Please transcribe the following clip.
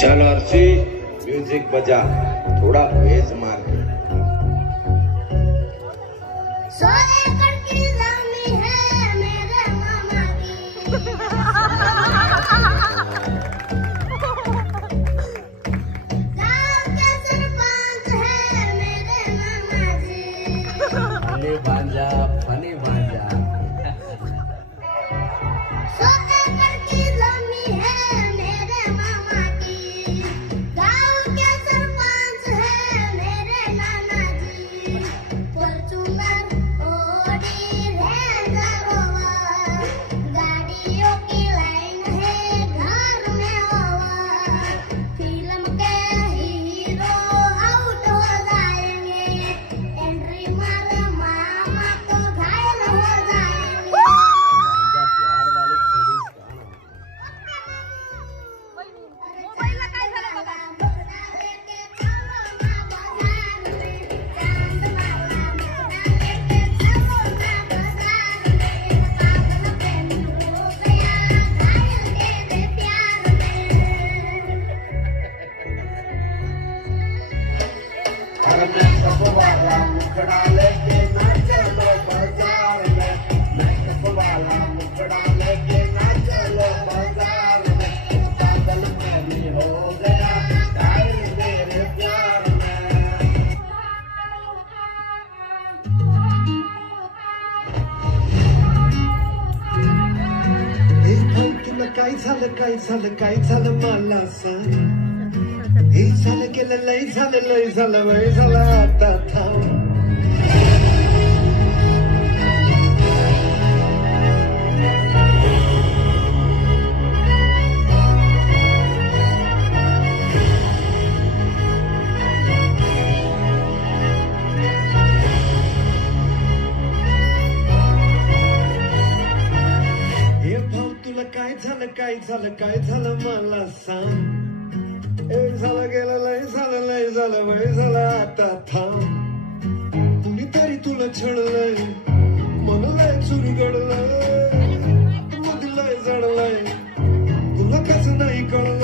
चल अर्शी म्यूजिक बजा, थोड़ा वेज मार के। भांजा फनी भांजा काय झालं मला सांग, हे झालं गेलं लय झालं वय झालं आता थांब। काय झालं मला सांग, एक झालं गेलं लय झालं वय झालं आता थांब। कुणीतरी तुला छळलंय, मन लय चुरगडलंय, मधलंय जडलंय, तुला कसं नाही कळलं।